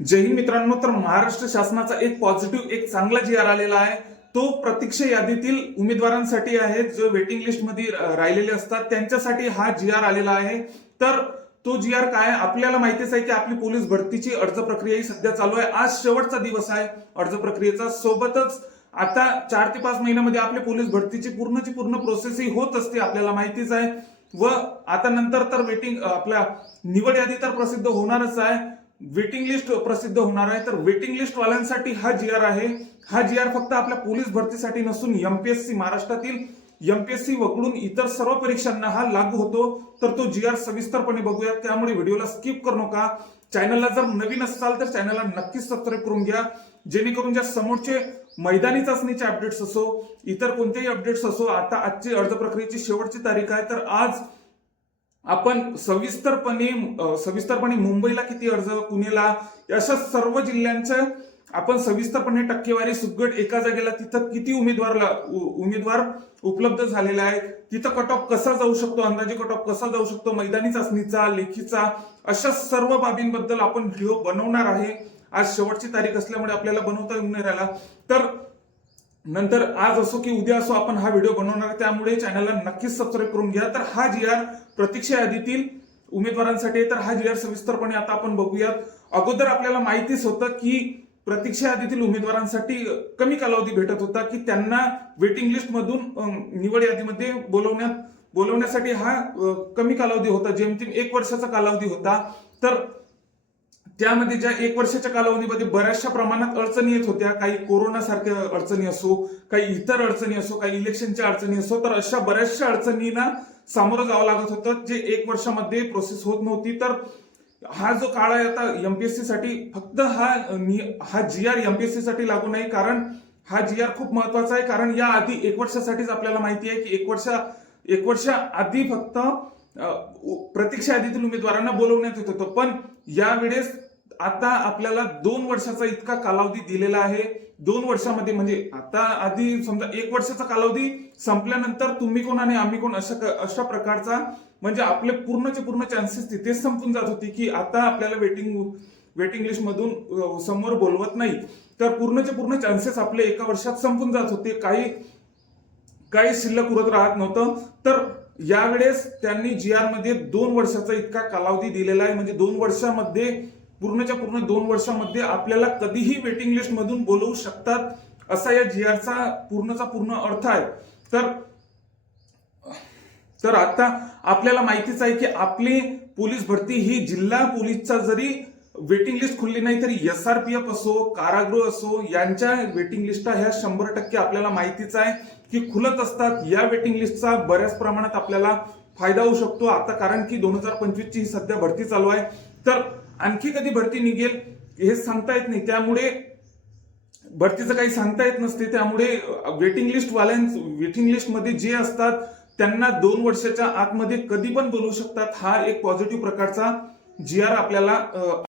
जय हिंद मित्रांनो, तर महाराष्ट्र शासनाचा एक पॉझिटिव्ह एक चांगला जी आर आलेला आहे तो प्रतीक्षा यादीतील उमेदवारांसाठी आहे, जो वेटिंग लिस्ट मध्ये राहिलेले असतात त्यांच्यासाठी हा जी आर आलेला आहे। तर तो जी आर काय आपल्याला माहितीच आहे की आपली पोलीस भरतीची अर्ज प्रक्रिया ही सध्या चालू आहे। आज शेवटचा दिवस आहे अर्ज प्रक्रियेचा। सोबतच आता 4 ते 5 महिन्यामध्ये आपली पोलीस भरतीची पूर्ण प्रोसेस ही होत असते, आपल्याला माहितीच आहे। व आता नंतर तर वेटिंग आपल्या निवड यादी तर प्रसिद्ध होणारच आहे, वेटिंग लिस्ट प्रसिद्ध होणार आहे। तर वेटिंग लिस्ट वाल्यांसाठी हा जी आर आहे। हा जी आर फक्त आपल्या पोलीस भरतीसाठी नसून एमपीएससी, महाराष्ट्रातील एमपीएससी वगळून इतर सर्व परीक्षांना हा लागू होतो। तर तो जी आर सविस्तरपणे बघूया, त्यामुळे व्हिडिओला स्किप करू नका। चॅनलला जर नवीन असाल तर चॅनलला नक्कीच सबस्क्राईब करून घ्या, जेणेकरून ज्या समोरचे मैदानी चाचणीचे अपडेट्स असो, इतर कोणतेही अपडेट्स असो, आता आजची अर्ज प्रक्रियेची शेवटची तारीख आहे। तर आज आपण सविस्तरपणे मुंबईला किती अर्ज, पुणेला, अशा सर्व जिल्ह्यांच्या आपण सविस्तरपणे टक्केवारी सुगट एका जागेला तिथं किती उमेदवार उपलब्ध झालेले आहेत, तिथं कट ऑफ कसा जाऊ शकतो, अंदाजे कट ऑफ कसा जाऊ शकतो, मैदानी चाचणीचा, लेखीचा, अशा सर्व बाबींबद्दल आपण व्हिडिओ बनवणार आहे। आज शेवटची तारीख असल्यामुळे आपल्याला बनवता येऊन नाही राहिला, तर नंतर आज असो की उद्या असो आपण हा व्हिडिओ बनवणार आहे, त्यामुळे चॅनलला नक्कीच सबस्क्राईब करून घ्या। तर हा जी आर प्रतीक्षा यादीतील उमेदवारांसाठी आहे। तर हा जी आर सविस्तरपणे आता आपण बघूयात। अगोदर आपल्याला माहितीच होतं की प्रतीक्षा यादीतील उमेदवारांसाठी कमी कालावधी भेटत होता, की त्यांना वेटिंग लिस्ट मधून निवड यादीमध्ये बोलवण्यासाठी हा कमी कालावधी होता, जेमतेम 1 वर्षाचा कालावधी होता। तर त्यामध्ये ज्या 1 वर्षाच्या कालावधीमध्ये बऱ्याचशा प्रमाणात अडचणी येत होत्या, काही कोरोना सारख्या अडचणी असो, काही इतर अडचणी असो, काही इलेक्शनच्या अडचणी असो, तर अशा बऱ्याचशा अडचणींना सामोरं जावं लागत होतं, जे 1 वर्षामध्ये प्रोसेस होत नव्हती। तर हा जो काळ आहे आता एमपीएससी साठी, फक्त हा जी आर एमपीएससी साठी लागू नाही, कारण हा जी आर खूप महत्वाचा आहे। कारण या आधी 1 वर्षासाठीच आपल्याला माहिती आहे की 1 वर्ष आधी फक्त प्रतीक्षा यादीतील उमेदवारांना बोलवण्यात येत होतं, पण यावेळेस आता आपल्याला 2 वर्षाचा इतका कालावधी दिलेला आहे। 2 वर्षामध्ये म्हणजे आता आधी समजा 1 वर्षाचा कालावधी संपल्यानंतर तुम्ही कोण आणि आम्ही कोण अशा प्रकारचा, म्हणजे आपले पूर्णचे पूर्ण चान्सेस तिथेच संपून जात होती, की आता आपल्याला वेटिंग लिस्ट मधून समोर बोलवत नाही। तर पूर्णचे पूर्ण चान्सेस आपले 1 वर्षात संपून जात होते, काही शिल्लक उरत राहत नव्हतं। तर यावेळेस त्यांनी जी आर मध्ये 2 वर्षाचा इतका कालावधी दिलेला आहे, म्हणजे 2 वर्षामध्ये पूर्णच्या पूर्ण 2 वर्षामध्ये आपल्याला कधीही वेटिंग लिस्ट मधून बोलवू शकतात, असा या जी आरचा पूर्ण अर्थ आहे। तर आता आपल्याला माहितीच आहे की आपली पोलीस भरती ही जिल्हा पोलीसचा जरी वेटिंग लिस्ट खुलली नाही तरी एसआरपीएफ असो, कारागृह असो, यांच्या वेटिंग लिस्ट ह्या 100% आपल्याला माहितीच आहे की खुलत असतात। या वेटिंग लिस्टचा बऱ्याच प्रमाणात आपल्याला फायदा होऊ शकतो आता, कारण की 2025 ची सध्या भरती चालू आहे। तर आणखी कधी भरती निघेल हे सांगता येत नाही, त्यामुळे भरतीचं काही सांगता येत नसते। त्यामुळे वेटिंग लिस्ट मध्ये जे असतात त्यांना 2 वर्षाच्या आतमध्ये कधी पण बोलवू शकतात। हा एक पॉझिटिव्ह प्रकारचा जी आर आपल्याला